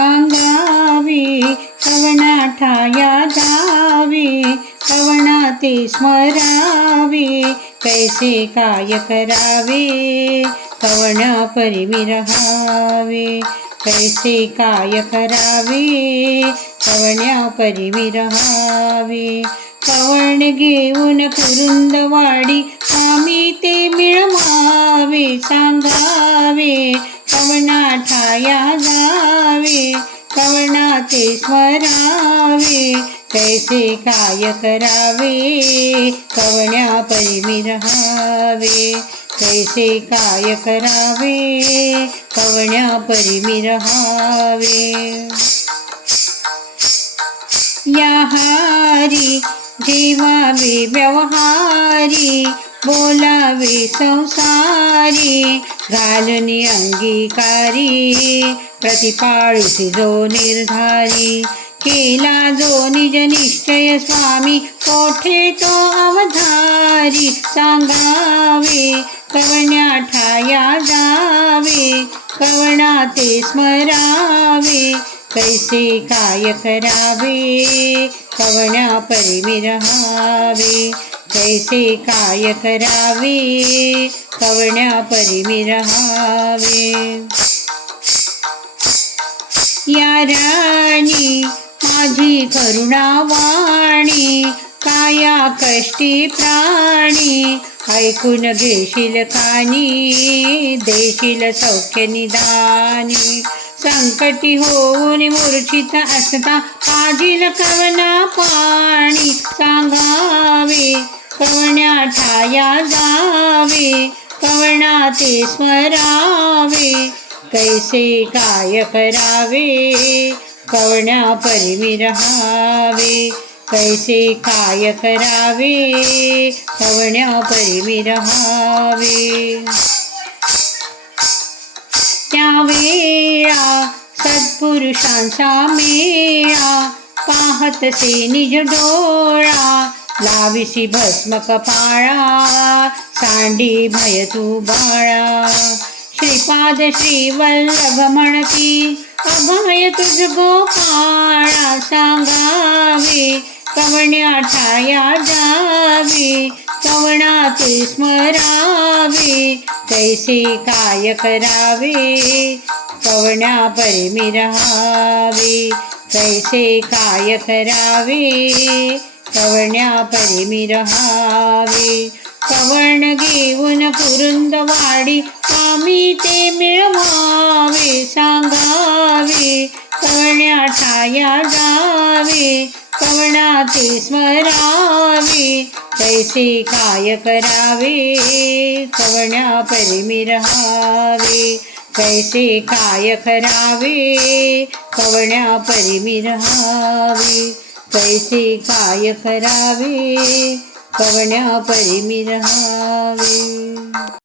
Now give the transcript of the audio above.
सांगावे, कवना ठाया जावे, कवना ते स्मरावे, कैसे काय करावे, कवना परी मी रहावे, कैसे काय करावे, कवना परी मी रहावे. कवण घेऊन कुरुंदवाडी आम्ही ते मिळवावे, सांगावे, कवना ठाया जावे, कवना ते स्मरावे, कैसे काय करावे, कवना परी मी रहावे, कैसे काय करावे, कवना परी मी रहावे. या हारी जीवावे व्यवहारी, बोलावे संसारी, घालनी अंगीकारी, प्रतिपाळीसी जो निर्धारी, केला जो निज निश्चय स्वामी, कोठे तो अवधारी, सांगावे, कवना ठाया जावे, कवना ते स्मरावे, कैसे काय करावे, कवना परी मी रहावे, कैसे काय करावे, कवना परी मी रहावे. या राणी माझी करुणावाणी, काया कष्टी प्राणी, ऐकून घेशील कानी, देशील सौख्य निदानी. संकटी होऊन मूर्छित असता पाजील कवना पाणी, सांगावे, कवना ठाया जावे, कवना ते स्मरावे, कैसे काय करावे, कवना परी मी रहावे, कैसे काय करावे, कवना परी मी रहावे. त्यावेळा सत्पुरुषांचा मेळा, पाहतसे निज डोळा, लाविसी भस्म कपाळा, सांडी भय तू बाळा. श्रीपाद श्रीवल्लभ म्हणती, अभय तुझ गोपाळा, सांगावे, कवना ठाया जावे, कवना ते स्मरावे, कैसे काय करावे, कवना परी मी रहावे, कैसे काय करावे, कवना परी मी रहावे. कवण घेऊन कुरुंदवाडी आम्ही ते मिळवावे, सांगावे, कवना ठाया जावे, कवना ते स्मरावे, कैसे काय करावे, कवना परी मी रहावे, कैसे काय करावे, कवना परी मी रहावे, कैसे काय करावे, कवना परी मी रहावे.